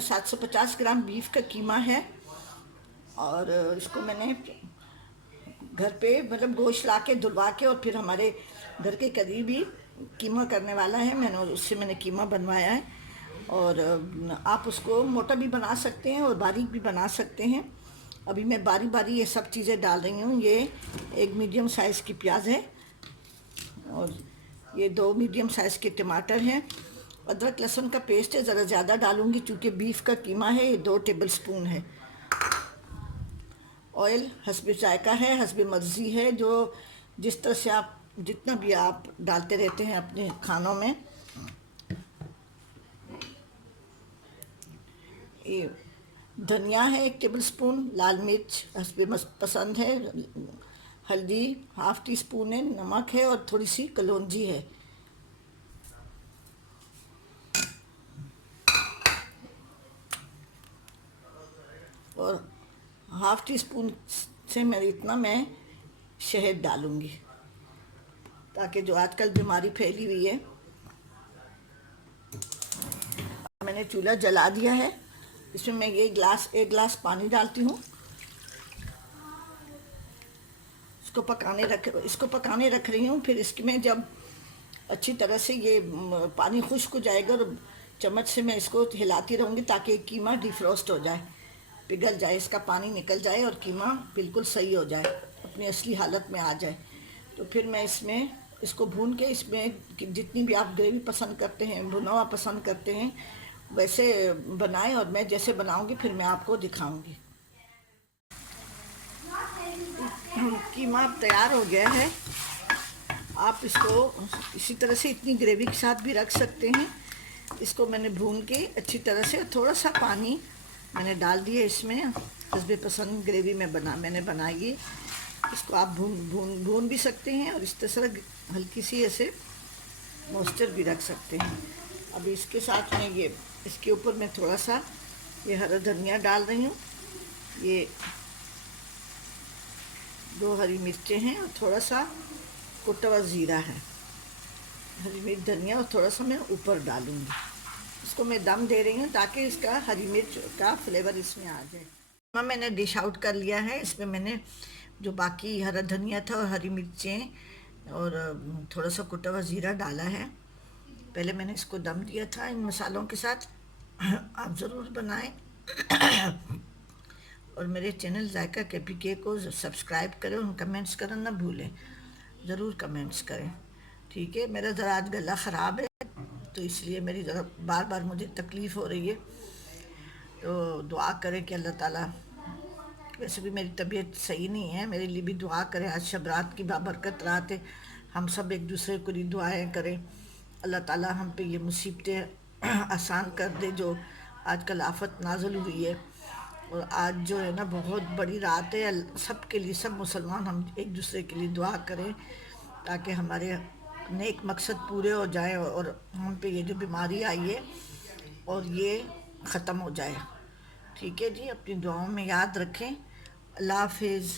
750 ग्राम beef का कीमा है और इसको मैंने घर पे मतलब गोश्त ला के धुलवा के और फिर हमारे घर के करीब ही कीमा करने वाला है, उससे मैंने कीमा बनवाया है। और आप उसको मोटा भी बना सकते हैं और बारीक भी बना सकते हैं। अभी मैं बारी बारी ये सब चीज़ें डाल रही हूँ। ये एक मीडियम साइज़ की प्याज है और ये 2 मीडियम साइज़ के टमाटर हैं। अदरक लहसुन का पेस्ट है, ज़रा ज़्यादा डालूँगी क्योंकि बीफ का कीमा है। ये 2 टेबल स्पून है। ऑयल हस्बे जायका है, हस्बे मर्ज़ी है, जो जिस तरह से आप जितना भी आप डालते रहते हैं अपने खानों में। ये धनिया है 1 टेबल स्पून, लाल मिर्च हस्बे पसंद है, हल्दी हाफ़ टी स्पून है, नमक है और थोड़ी सी कलौंजी है। और हाफ़ टी स्पून से मैं शहद डालूँगी ताकि जो आजकल बीमारी फैली हुई है। मैंने चूल्हा जला दिया है। इसमें मैं ये एक गिलास पानी डालती हूँ। इसको पकाने रख रही हूँ। फिर इसमें जब अच्छी तरह से ये पानी खुश्क हो जाएगा और चम्मच से मैं इसको हिलाती रहूँगी ताकि कीमा डिफ्रोस्ट हो जाए, पिघल जाए, इसका पानी निकल जाए और कीमा बिल्कुल सही हो जाए, अपनी असली हालत में आ जाए। तो फिर मैं इसको भून के इसमें जितनी भी आप ग्रेवी पसंद करते हैं, भुना हुआ पसंद करते हैं, वैसे बनाएं और मैं जैसे बनाऊंगी फिर मैं आपको दिखाऊंगी। कीमा तैयार हो गया है। आप इसको इसी तरह से इतनी ग्रेवी के साथ भी रख सकते हैं। इसको मैंने भून के अच्छी तरह से थोड़ा सा पानी मैंने डाल दिया इसमें, हस्बे पसंद ग्रेवी में मैंने बनाई है। इसको आप भून भी सकते हैं और इस तरह हल्की सी ऐसे मॉइस्चर भी रख सकते हैं। अभी इसके साथ में इसके ऊपर मैं थोड़ा सा ये हरा धनिया डाल रही हूँ। ये 2 हरी मिर्चें हैं और थोड़ा सा कुटा हुआ ज़ीरा है। हरी मिर्च धनिया और थोड़ा सा मैं ऊपर डालूँगी। इसको मैं दम दे रही हूँ ताकि इसका हरी मिर्च का फ्लेवर इसमें आ जाए। मैंने डिश आउट कर लिया है। इसमें मैंने जो बाकी हरा धनिया था और हरी मिर्चें और थोड़ा सा कुटा हुआ ज़ीरा डाला है। पहले मैंने इसको दम दिया था इन मसालों के साथ। आप ज़रूर बनाएं और मेरे चैनल जायका KPK को सब्सक्राइब करें और कमेंट्स करना ना भूलें, ज़रूर कमेंट्स करें। ठीक है, मेरा ज़रा आज गला ख़राब है तो इसलिए मेरी ज़रा बार बार मुझे तकलीफ़ हो रही है। तो दुआ करें कि अल्लाह ताला, वैसे भी मेरी तबीयत सही नहीं है, मेरे लिए भी दुआ करें। आज शब रात की बाबरकत रात है, हम सब एक दूसरे को लिए दुआएं करें। अल्लाह ताला हम पे ये मुसीबतें आसान कर दे जो आजकल आफत नाज़िल हुई है। और आज जो है ना बहुत बड़ी रात है, सब के लिए, सब मुसलमान हम एक दूसरे के लिए दुआ करें ताकि हमारे नेक मकसद पूरे हो जाए और हम पे ये जो बीमारी आई है और ये ख़त्म हो जाए। ठीक है जी, अपनी दुआओं में याद रखें। अल्लाह हाफिज़।